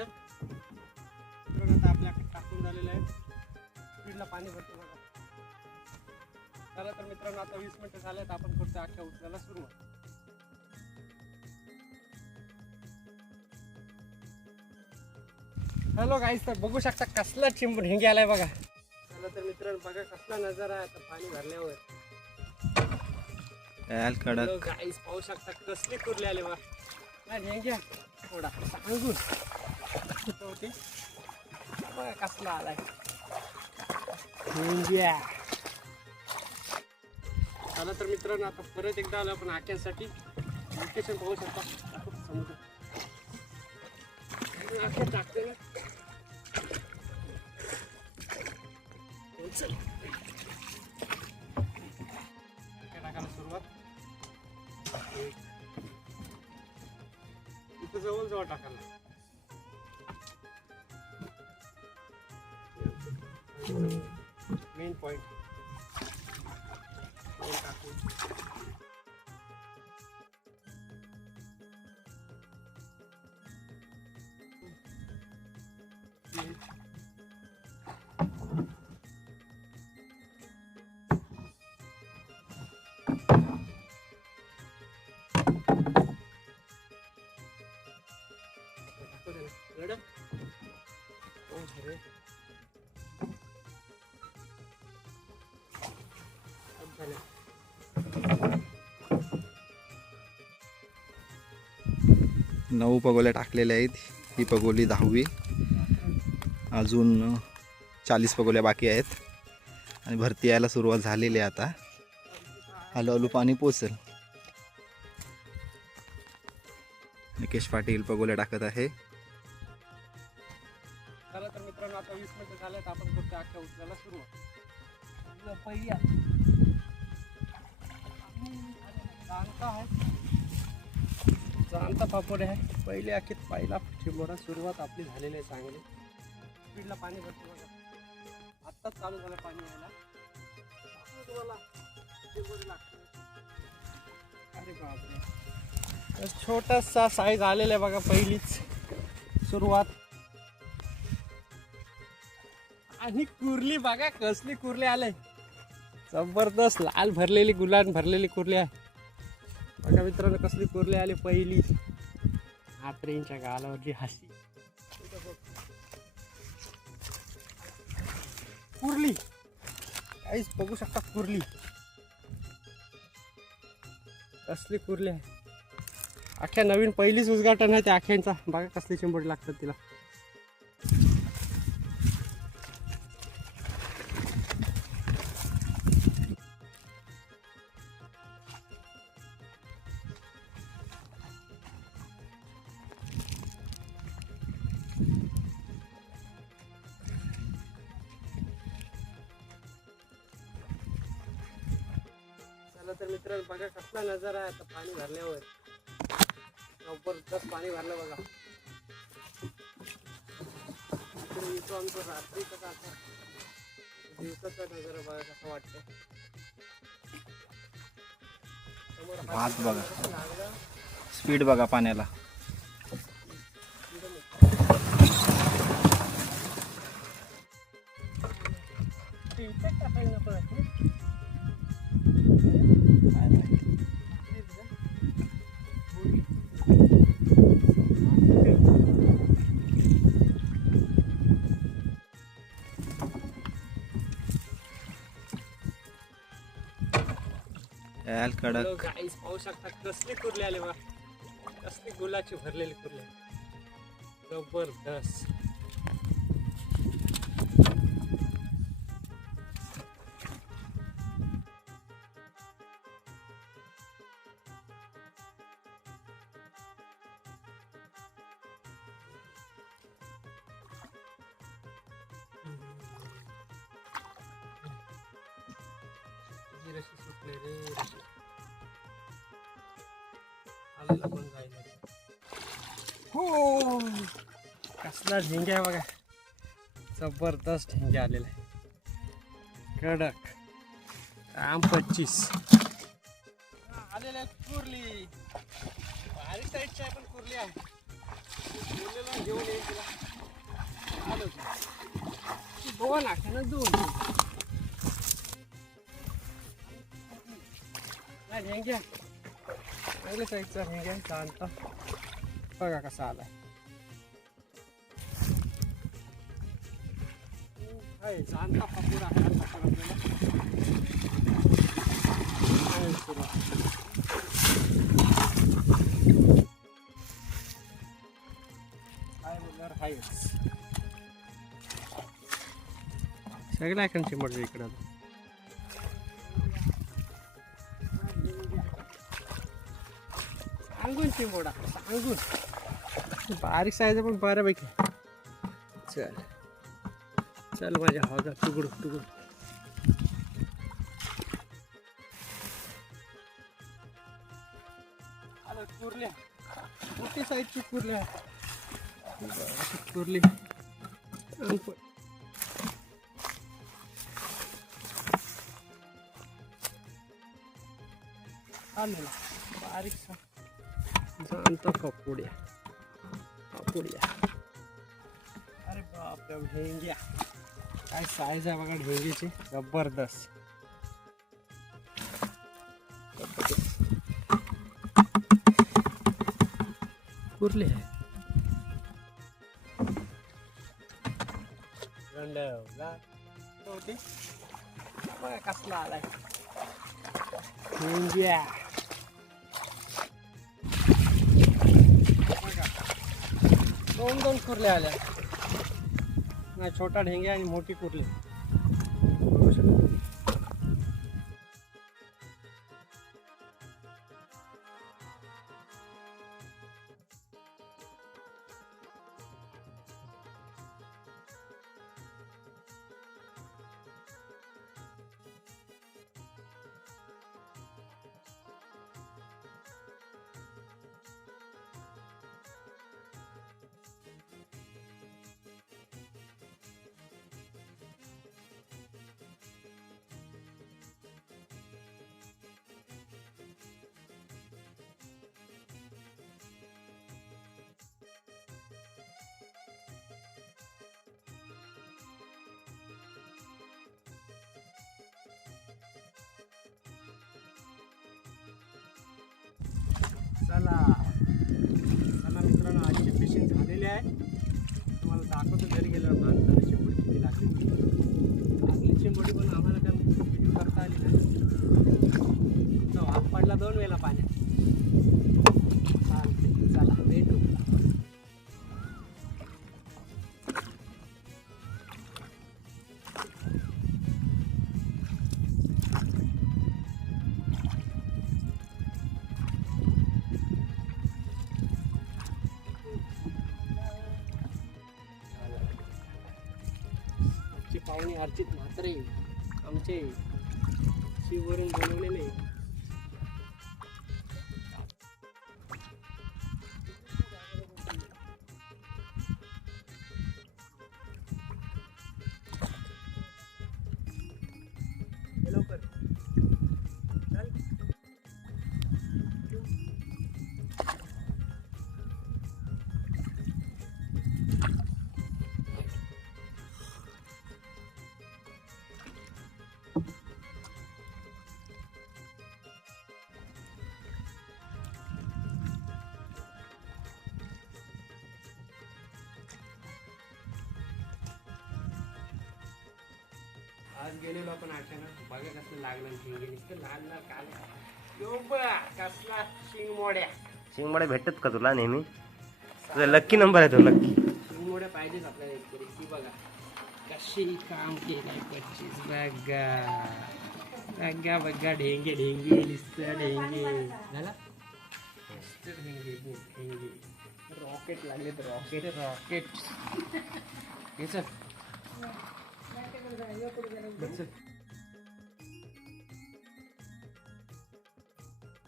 आता आपल्याकडे टाकून झालेलं आहे. स्पीडला पाणी भरतो बघा. चला तर मित्रांनो, आता 20 मिनिटं झालेत. आपण करतो अख्ख्या उचलायला सुरुवात. हॅलो गाईस, तर बघू शकता कसला चिंबूड हिंगे आलाय बघा. चला तर मित्रांनो, बघा कसला नजारा आहे आता पाणी भरल्यावर. गाईस पाहू शकता कसले कुर्ले आले बघा. हिंग्या थोडा सांगून होते बघा कसला आलाय हिंग्या. चला तर मित्रांनो, आता परत एकदा आलो आपण आख्यांसाठी. लोकेशन पाहू शकता समुद्र आख्या टाकते ना. टाकायला सुरुवात इथं जवळ जवळ टाकायला. मेन पॉइंट नऊ पगोल्या टाकलेल्या आहेत. ही पगोली 10वी. अजून 40 पगोल्या बाकी आहेत आणि भरती यायला सुरुवात झालेली आहे. आता हळूहळू पाणी पोचेल. निकेश पाटील पगोल्या टाकत आहे. चला तर मित्रांनो, आता 20 मिनिटं झालेत. आपण करतो अख्ख्या उचलायला सुरुवात. पहिली जाणता पापड आहे. पहिली अखेर पहिला चिंबोरा सुरुवात आपली झालेली आहे. चांगली स्पीडला पाणी भरतो बघा. आत्ताच चालू झालं पाणी यायला. तुम्हाला चिंबोरी लागते. अरे बापरे, छोटासा साईज आलेला आहे बघा. पहिलीच सुरुवात. आणि कुर्ली बघा कसली कुर्ली आले. जबरदस्त लाल भरलेली गुलाल भरलेली कुर्ली आहे बघा मित्रांनो. कसली कुर्ली आली पहिली. आत्रेंच्या गालावरची हसी कुर्ली. काहीच बघू शकता कुर्ली कसली कुर्ली आहे. अख्ख्या नवीन पहिलीच उद्घाटन आहे त्या आख्यांचा. बघा कसली चिंबोडी लागतात तिला. तर मित्रांनो, बघा कसला नजारा आहे आता पाणी भरल्यावर. जबरदस्त पाणी भरलं बघा. इथं आमचं रात्री कसा असा दिवसाचा नजारा बघा कसा वाटतं. भात बघा, स्पीड बघा पाण्याला. कडक गाईस पाहू शकता कसली कुर्ली आली बघा. कसली गुलाची भरलेली कुर्ली. जबरदस्त. रशी सुटले रे रशी. आलेला पण जायला. हो कसला झिंगे आहे बघा. जबरदस्त झिंगे आलेला आहे. कडक आम 25 आलेला कुर्ली. भारी साईडची आहे पण कुर्ली आहे. बोललेलं घेऊन येईल तुला. आलो की. दोन आखाना दोन. नाही ढेंग्या. चांगल्या साईजचा ढेंग्या शांत. बघा कसा आलाय. आहे शांत पपूर आहे आपल्याला. आहे सुरू. काय बोलणार आहेच. सगळ्या एकांची मर्जी इकडं. सांगून चिंबोडा सांगून बारीक साईज पण बऱ्यापैकी. चल चल माझ्या हौदा तुगड तुगड. आलो कुर्ल्या. मोठी साईजची कुर्ल्या. कुर्ली आलेला बारीकसा जाणता पपुड्या. पपुड्या. अरे बापरे ढेंग्या. काय साईज आहे बघा ढेंगीची. जबरदस्त. कुर्ली आहे. होती बघा कसला आलाय ढेंग्या. दोन दोन कुर्ल्या आल्या. नाही छोटा ढेंग्या आणि मोठी कुर्ली. चला चला मित्रांनो आजची फिशिंग झालेली आहे. तुम्हाला दाखवतो घरी गेल्यावर माणसाला चिंबोडी किती लागली. लागली चिंबोडी पण आम्हाला काय व्हिडिओ करता आली नाही. तुमचा वाघ पडला 2 वेळेला पाण्यात. चालते चला भेटू. पाहुणे अर्चित म्हात्रे आमचे शिववरून बनवलेले. लवकर चल. आज गेलेलो आपण अचानक. बघा कसं लागलं शिंगे. नुसतं लाल लाल काल. कसला शिंगमोड्या. शिंगमोड्या भेटतात का तुला नेहमी? तुझा लक्की नंबर आहे तो. लक्की शिंगमोड्या पाहिजेच आपल्याला एकतरी. ती बघा कशी काम केलंय 25. बघा बघा बघा ढेंगे ढेंगे नुसतं ढेंगे. झाला नुसतं ढेंगे ढेंगे. रॉकेट लागले तर रॉकेट रॉकेट. हे चल.